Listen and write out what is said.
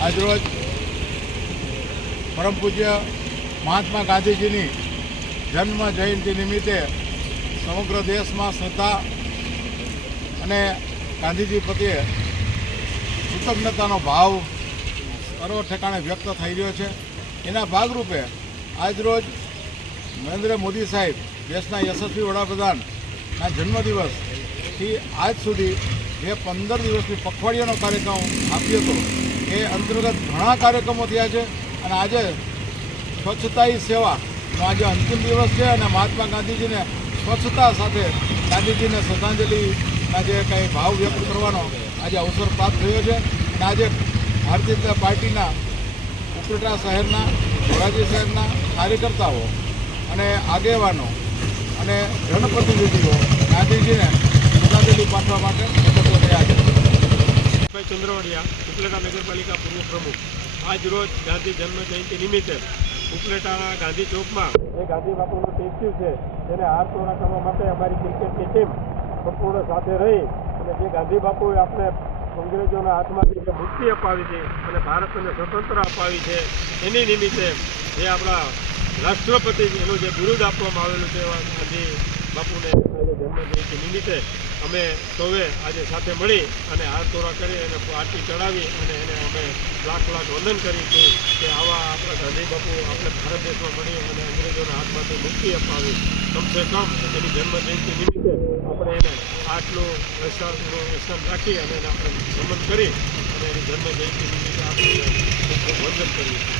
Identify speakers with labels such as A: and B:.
A: આજરોજ પરમ પૂજ્ય મહાત્મા ગાંધીજીની જન્મ જયંતિ નિમિત્તે સમગ્ર દેશમાં શ્રદ્ધા અને ગાંધીજી પ્રત્યે કૃતજ્ઞતાનો ભાવ સર્વ ઠેકાણે વ્યક્ત થઈ રહ્યો છે. એના ભાગરૂપે આજરોજ નરેન્દ્ર મોદી સાહેબ દેશના યશસ્વી વડાપ્રધાનના જન્મદિવસથી આજ સુધી જે પંદર દિવસની પખવાડિયાનો કાર્યક્રમ આપ્યો હતો. એ અંતર્ગત ઘણા કાર્યક્રમો થયા છે અને આજે સ્વચ્છતા હી આજે અંતિમ દિવસ છે અને મહાત્મા ગાંધીજીને સ્વચ્છતા સાથે ગાંધીજીને શ્રદ્ધાંજલિના જે કંઈ ભાવ વ્યક્ત કરવાનો આજે અવસર પ્રાપ્ત થયો છે. અને આજે ભારતીય જનતા પાર્ટીના ઉપલેટા શહેરના, ધોરાજી શહેરના કાર્યકર્તાઓ અને આગેવાનો અને જનપ્રતિનિધિઓ ગાંધીજીને શ્રદ્ધાંજલિ પાઠવા માટે એકત્ર થયા છે.
B: ભાઈ ચંદ્રવાડિયા ઉપલેટા નગરપાલિકા પૂર્વ પ્રમુખ. આજ રોજ ગાંધી જન્મ જયંતિ નિમિત્તે ઉપલેટાના ગાંધી ચોકમાં જે ગાંધી બાપુનું સ્ટેચ્યુ છે. તેને હાર પૂર્ણ કરવા માટે અમારી ક્રિકેટની ટીમ સંપૂર્ણ સાથે રહી અને જે ગાંધી બાપુએ આપણે અંગ્રેજોના હાથમાંથી જે મુક્તિ અપાવી છે અને ભારતને સ્વતંત્ર અપાવી છે, એની નિમિત્તે જે આપણા રાષ્ટ્રપતિ એનું જે બિરુદ આપવામાં આવેલું છે ગાંધી બાપુને જન્મ જન્મજયંતિ નિમિત્તે અમે સૌએ આજે સાથે મળી અને હાર તોરા કરી અને આરતી ચડાવી અને એને અમે લાખ લાખ વંદન કરી છે કે આવા આપણા ગાંધી બાપુ આપણે ભારત દેશમાં મળી અને અંગ્રેજોના હાથમાંથી મુક્તિ અપાવી. કમસે કમ એની જન્મજયંતિ નિમિત્તે આપણે એને આટલું વ્યસન રાખી અને એને આપણે નમન કરી અને એની જન્મજયંતિ નિમિત્તે આપણે વંદન કરીએ